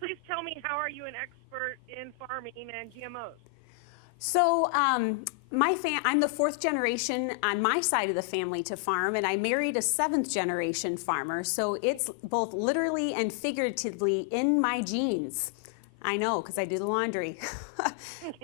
you please tell me, how are you an expert in farming and GMOs? So I'm the fourth generation on my side of the family to farm, and I married a seventh generation farmer. So it's both literally and figuratively in my genes. I know, because I do the laundry.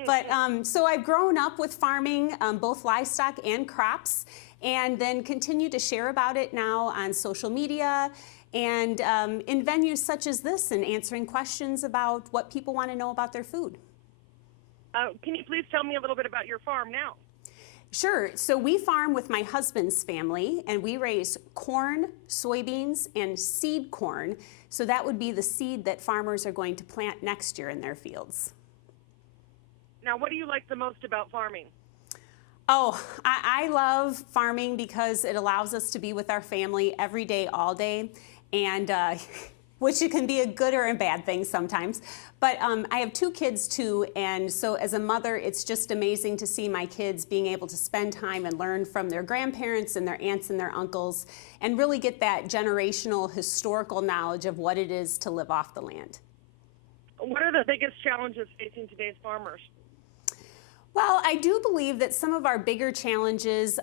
But so I've grown up with farming, both livestock and crops, and then continue to share about it now on social media and in venues such as this, and answering questions about what people want to know about their food. Can you please tell me a little bit about your farm now? Sure. So we farm with my husband's family, and we raise corn, soybeans, and seed corn. So that would be the seed that farmers are going to plant next year in their fields. Now, what do you like the most about farming? Oh, I love farming because it allows us to be with our family every day, all day, and which it can be a good or a bad thing sometimes. But I have two kids too, and so as a mother, it's just amazing to see my kids being able to spend time and learn from their grandparents and their aunts and their uncles, and really get that generational historical knowledge of what it is to live off the land. What are the biggest challenges facing today's farmers? Well, I do believe that some of our bigger challenges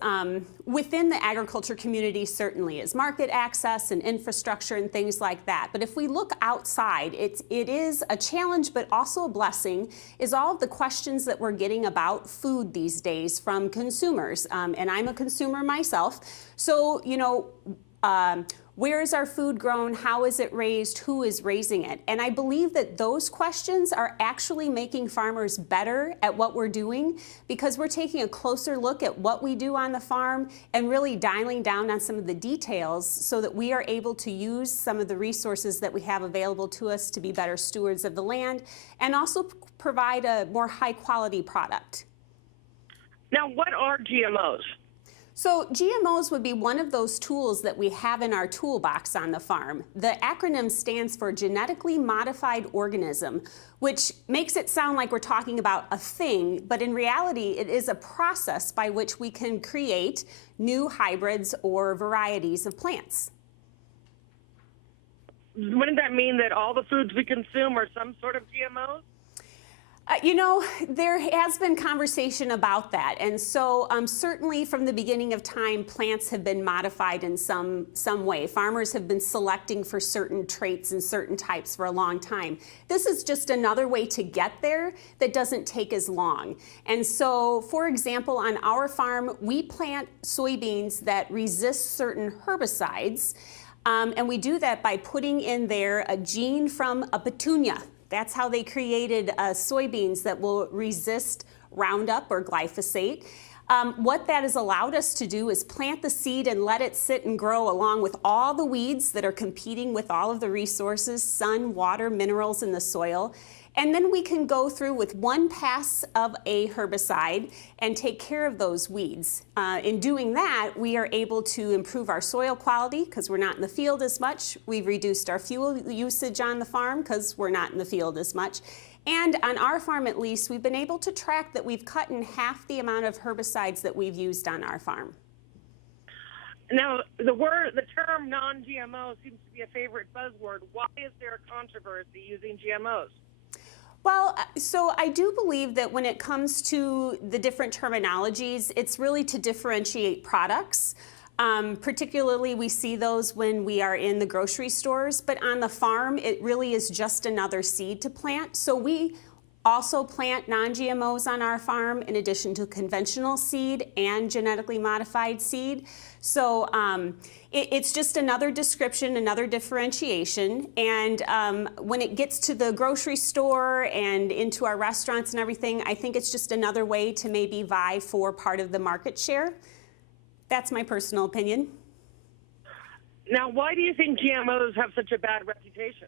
within the agriculture community certainly is market access and infrastructure and things like that. But if we look outside, it is a challenge, but also a blessing, is all of the questions that we're getting about food these days from consumers. And I'm a consumer myself. So, you know, where is our food grown? How is it raised? Who is raising it? And I believe that those questions are actually making farmers better at what we're doing, because we're taking a closer look at what we do on the farm and really dialing down on some of the details so that we are able to use some of the resources that we have available to us to be better stewards of the land and also provide a more high quality product. Now, what are GMOs? So GMOs would be one of those tools that we have in our toolbox on the farm. The acronym stands for Genetically Modified Organism, which makes it sound like we're talking about a thing, but in reality, it is a process by which we can create new hybrids or varieties of plants. Wouldn't that mean that all the foods we consume are some sort of GMOs? You know, there has been conversation about that, and so certainly from the beginning of time, plants have been modified in some way. Farmers have been selecting for certain traits and certain types for a long time. This is just another way to get there that doesn't take as long. And so, for example, on our farm, we plant soybeans that resist certain herbicides, and we do that by putting in there a gene from a petunia. That's how they created soybeans that will resist Roundup or glyphosate. What that has allowed us to do is plant the seed and let it sit and grow along with all the weeds that are competing with all of the resources, sun, water, minerals in the soil. And then we can go through with one pass of a herbicide and take care of those weeds. In doing that, we are able to improve our soil quality because we're not in the field as much. We've reduced our fuel usage on the farm because we're not in the field as much. And on our farm, at least, we've been able to track that we've cut in half the amount of herbicides that we've used on our farm. Now, the term non-GMO seems to be a favorite buzzword. Why is there a controversy using GMOs? Well, so I do believe that when it comes to the different terminologies, it's really to differentiate products. Particularly, we see those when we are in the grocery stores, but on the farm, it really is just another seed to plant. So we also plant non-GMOs on our farm in addition to conventional seed and genetically modified seed. So it's just another description, another differentiation. And when it gets to the grocery store and into our restaurants and everything, I think it's just another way to maybe vie for part of the market share. That's my personal opinion. Now, why do you think GMOs have such a bad reputation?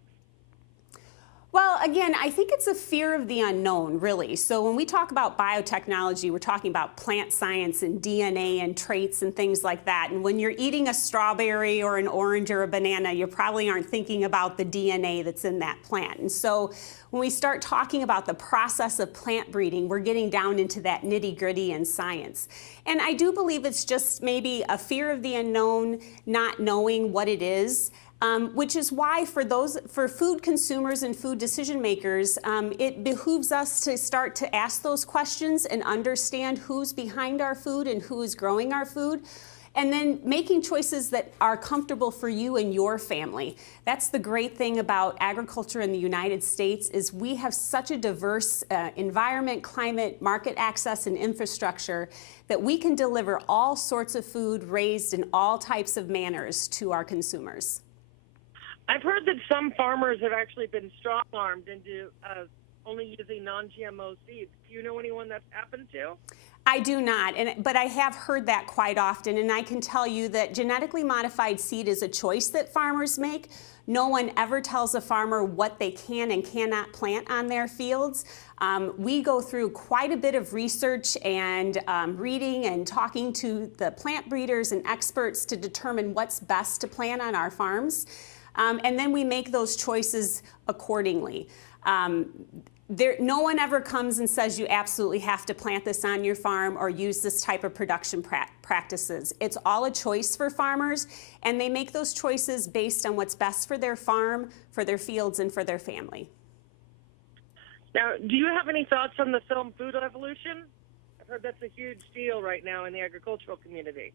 Well, again, I think it's a fear of the unknown, really. So when we talk about biotechnology, we're talking about plant science and DNA and traits and things like that. And when you're eating a strawberry or an orange or a banana, you probably aren't thinking about the DNA that's in that plant. And so when we start talking about the process of plant breeding, we're getting down into that nitty-gritty in science. And I do believe it's just maybe a fear of the unknown, not knowing what it is. which is why for food consumers and food decision makers, it behooves us to start to ask those questions and understand who's behind our food and who is growing our food, and then making choices that are comfortable for you and your family. That's the great thing about agriculture in the United States is we have such a diverse environment, climate, market access, and infrastructure that we can deliver all sorts of food raised in all types of manners to our consumers. I've heard that some farmers have actually been strong-armed into only using non-GMO seeds. Do you know anyone that's happened to? I do not, but I have heard that quite often, and I can tell you that genetically modified seed is a choice that farmers make. No one ever tells a farmer what they can and cannot plant on their fields. We go through quite a bit of research and reading and talking to the plant breeders and experts to determine what's best to plant on our farms, and then we make those choices accordingly. No one ever comes and says you absolutely have to plant this on your farm or use this type of production practices. It's all a choice for farmers, and they make those choices based on what's best for their farm, for their fields, and for their family. Now, do you have any thoughts on the film Food Revolution? I've heard that's a huge deal right now in the agricultural community.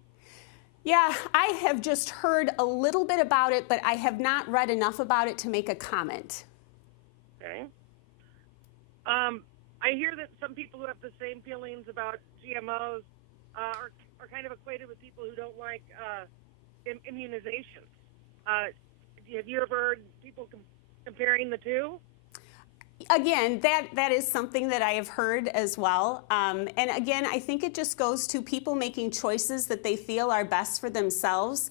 Yeah, I have just heard a little bit about it, but I have not read enough about it to make a comment. Okay. I hear that some people who have the same feelings about GMOs are kind of equated with people who don't like immunizations. Have you ever heard people comparing the two? Again, that is something that I have heard as well. And again, I think it just goes to people making choices that they feel are best for themselves.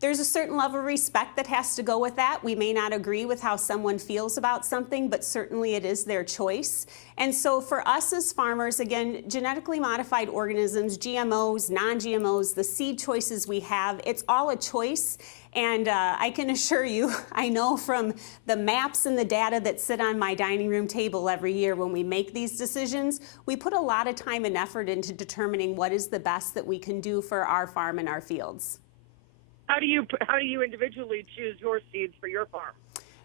There's a certain level of respect that has to go with that. We may not agree with how someone feels about something, but certainly it is their choice. And so for us as farmers, again, genetically modified organisms, GMOs, non-GMOs, the seed choices we have, it's all a choice. And I can assure you, I know from the maps and the data that sit on my dining room table every year when we make these decisions, we put a lot of time and effort into determining what is the best that we can do for our farm and our fields. How do you individually choose your seeds for your farm?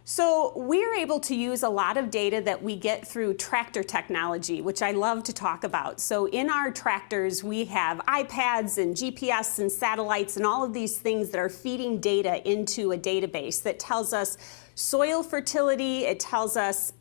So we're able to use a lot of data that we get through tractor technology, which I love to talk about. So in our tractors, we have iPads and GPS and satellites and all of these things that are feeding data into a database that tells us soil fertility, it tells us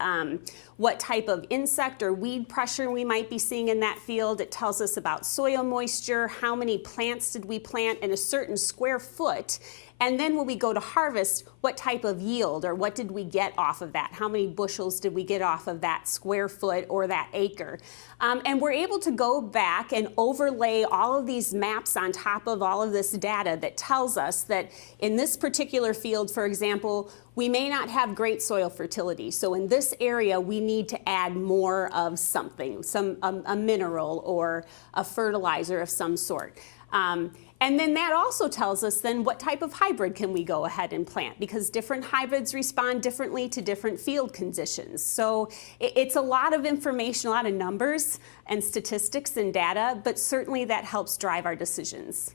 what type of insect or weed pressure we might be seeing in that field. It tells us about soil moisture, how many plants did we plant in a certain square foot. And then when we go to harvest, what type of yield or what did we get off of that? How many bushels did we get off of that square foot or that acre? And we're able to go back and overlay all of these maps on top of all of this data that tells us that in this particular field, for example, we may not have great soil fertility. So in this area, we need to add more of something, a mineral or a fertilizer of some sort. And then that also tells us then what type of hybrid can we go ahead and plant, because different hybrids respond differently to different field conditions. So it's a lot of information, a lot of numbers and statistics and data, but certainly that helps drive our decisions.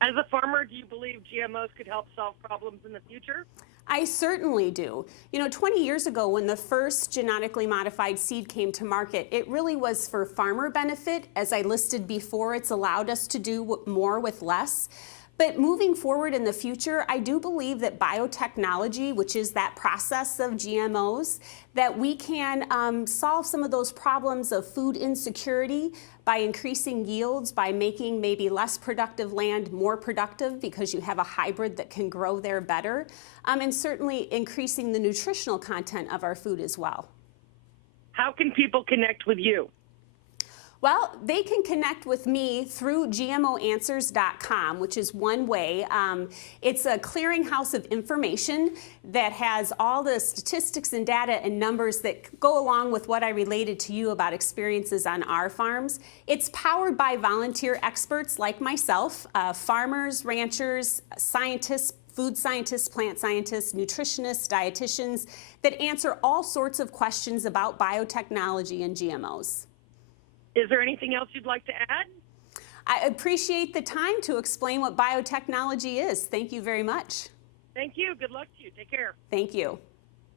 As a farmer, do you believe GMOs could help solve problems in the future? I certainly do. 20 years ago when the first genetically modified seed came to market, it really was for farmer benefit. As I listed before, it's allowed us to do more with less. But moving forward in the future, I do believe that biotechnology, which is that process of GMOs, that we can solve some of those problems of food insecurity by increasing yields, by making maybe less productive land more productive because you have a hybrid that can grow there better, and certainly increasing the nutritional content of our food as well. How can people connect with you? Well, they can connect with me through GMOAnswers.com, which is one way. It's a clearinghouse of information that has all the statistics and data and numbers that go along with what I related to you about experiences on our farms. It's powered by volunteer experts like myself, farmers, ranchers, scientists, food scientists, plant scientists, nutritionists, dietitians, that answer all sorts of questions about biotechnology and GMOs. Is there anything else you'd like to add? I appreciate the time to explain what biotechnology is. Thank you very much. Thank you. Good luck to you. Take care. Thank you.